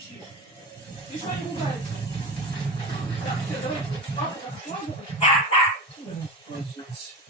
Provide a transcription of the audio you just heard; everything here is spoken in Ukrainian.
кричишь? Ты что не ругайся? Так, все, давайте, папа нас пробует. Хватит.